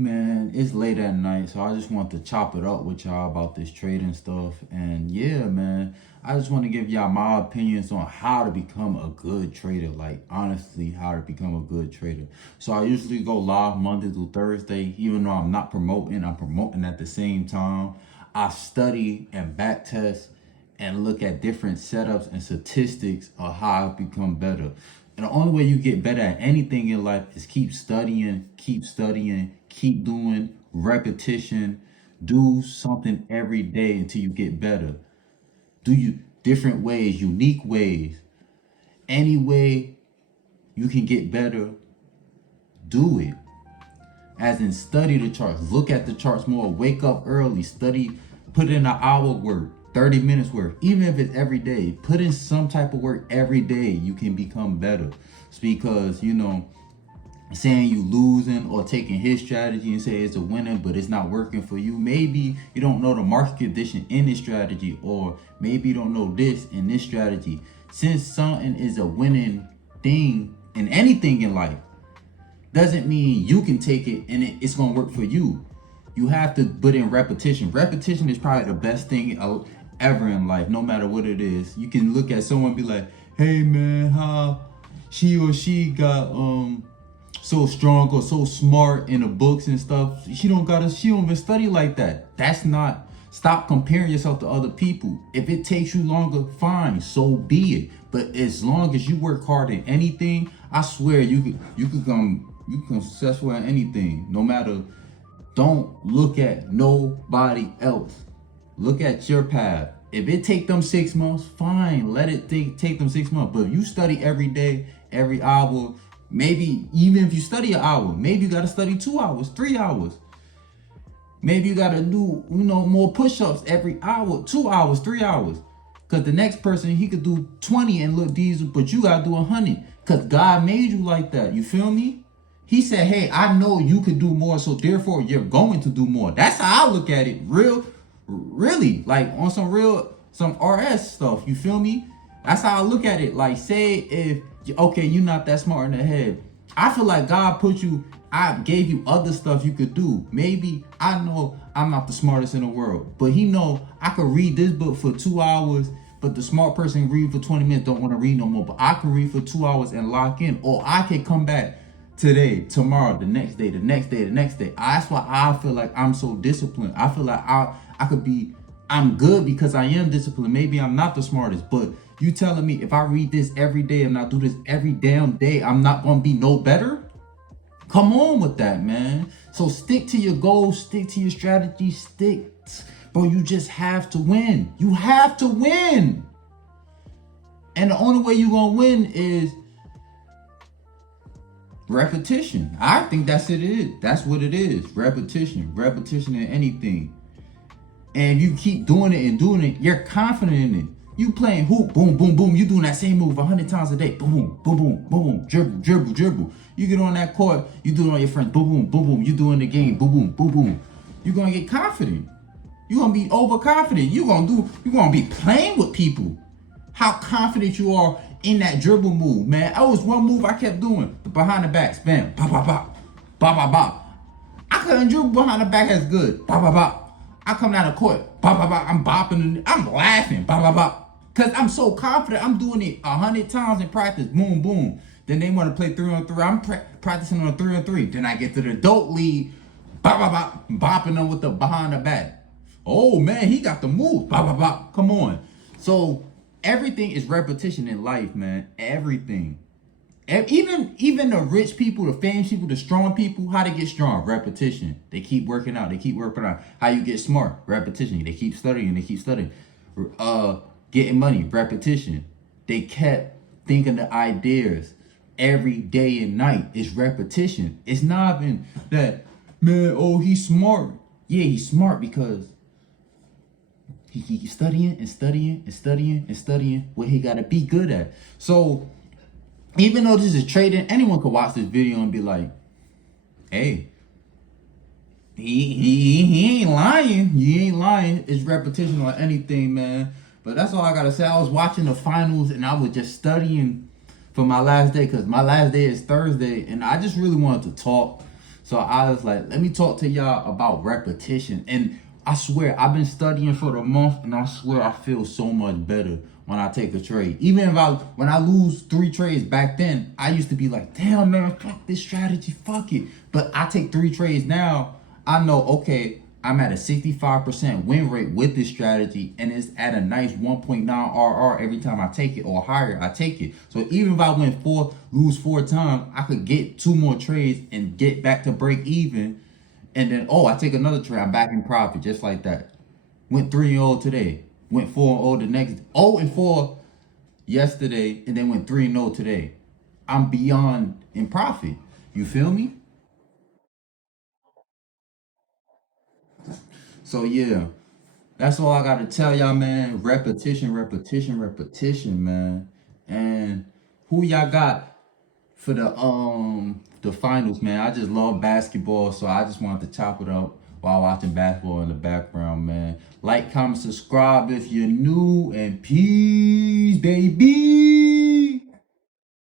Man, it's late at night, so I just want to chop it up with y'all about this trading stuff. And yeah, man, I just want to give y'all my opinions on how to become a good trader. Like, honestly, how to become a good trader. So I usually go live Monday through Thursday, even though I'm not promoting, I'm promoting at the same time. I study and back test and look at different setups and statistics of how I become better. And the only way you get better at anything in life is keep studying, keep doing repetition. Do something every day until you get better. Do you different ways, unique ways. Any way you can get better, do it. As in, study the charts, look at the charts more, wake up early, study, put in an hour work, 30 minutes work, even if it's every day. Put in some type of work every day. You can become better. It's because, saying you losing or taking his strategy and say it's a winner, but it's not working for you. Maybe you don't know the market condition in this strategy, or maybe you don't know this in this strategy. Since something is a winning thing in anything in life, doesn't mean you can take it and it's gonna work for you. You have to put in repetition. Repetition is probably the best thing ever in life, no matter what it is. You can look at someone and be like, hey man, how she or she got so strong or so smart in the books and stuff. She don't even study like that. That's not, stop comparing yourself to other people. If it takes you longer, fine, so be it. But as long as you work hard in anything, I swear you could become successful at anything. No matter, don't look at nobody else. Look at your path. If it take them 6 months, fine, let it take them 6 months. But if you study every day, every hour, maybe even if you study an hour, maybe you gotta study 2 hours, 3 hours. Maybe you gotta do, more push-ups every hour, 2 hours, 3 hours. Cause the next person, he could do 20 and look diesel, but you gotta do 100. Cause God made you like that. You feel me? He said, hey, I know you could do more, so therefore you're going to do more. That's how I look at it. Really, like on some RS stuff. You feel me? That's how I look at it. Like, say if, okay, you're not that smart in the head. I feel like God I gave you other stuff you could do. Maybe I know I'm not the smartest in the world, but he know I could read this book for 2 hours, but the smart person read for 20 minutes, don't want to read no more. But I can read for 2 hours and lock in. Or I can come back today, tomorrow, the next day, the next day, the next day. That's why I feel like I'm so disciplined. I feel like I'm good because I am disciplined. Maybe I'm not the smartest, but you telling me if I read this every day and I do this every damn day, I'm not gonna be no better? Come on with that, man. So stick to your goals, stick to your strategy, bro, you just have to win. You have to win. And the only way you're gonna win is repetition. I think that's what it is. Repetition in anything. And you keep doing it and doing it, you're confident in it. You playing hoop, boom, boom, boom. You doing that same move 100 times a day. Boom, boom, boom, boom, boom. Dribble, dribble, dribble. You get on that court, you do it on your friends. Boom, boom, boom, boom. You doing the game. Boom, boom, boom, boom. You're gonna get confident. You're gonna be overconfident. You're gonna be playing with people. How confident you are in that dribble move, man. That was one move I kept doing. The behind the back, spam, bop, bop, bop, bop, bop, bop. I couldn't dribble behind the back as good. Bop, bop, bop. I come down the court, bop, bop, bop. I'm bopping, I'm laughing, bop, bop, bop. Cause I'm so confident. I'm doing it 100 times in practice. Boom, boom. Then they want to play 3-on-3. I'm practicing on 3-on-3. Then I get to the adult league, bop, bop, bop, bopping them with the behind the back. Oh man, he got the move. Bop, bop, bop. Come on. So everything is repetition in life, man. Everything. Even the rich people, the famous people, the strong people, how they get strong? Repetition. They keep working out. How you get smart? Repetition. They keep studying. Getting money, repetition. They kept thinking the ideas every day and night. It's repetition. It's not even that, man, oh, he's smart. Yeah, he's smart because he keeps studying what he gotta be good at. So even though this is trading, anyone could watch this video and be like, hey, he ain't lying. He ain't lying. It's repetition on anything, man. But that's all I gotta say. I was watching the finals and I was just studying for my last day, because my last day is Thursday, and I just really wanted to talk. So I was like, let me talk to y'all about repetition. And I swear, I've been studying for the month, and I swear I feel so much better when I take a trade. Even if when I lose 3 trades back then, I used to be like, damn man, fuck this strategy, fuck it. But I take 3 trades now, I know, okay, I'm at a 65% win rate with this strategy, and it's at a nice 1.9 RR every time I take it, or higher, I take it. So even if I lose 4 times, I could get 2 more trades and get back to break even. And then, I take another trade, I'm back in profit, just like that. Went 3-0 today. Went 4-0 the next, 0-4 yesterday, and then went 3-0 today. I'm beyond in profit. You feel me? So yeah, that's all I gotta tell y'all, man. Repetition, repetition, repetition, man. And who y'all got for the finals, man? I just love basketball, so I just wanted to chop it up while watching basketball in the background, man. Like, comment, subscribe if you're new, and peace, baby.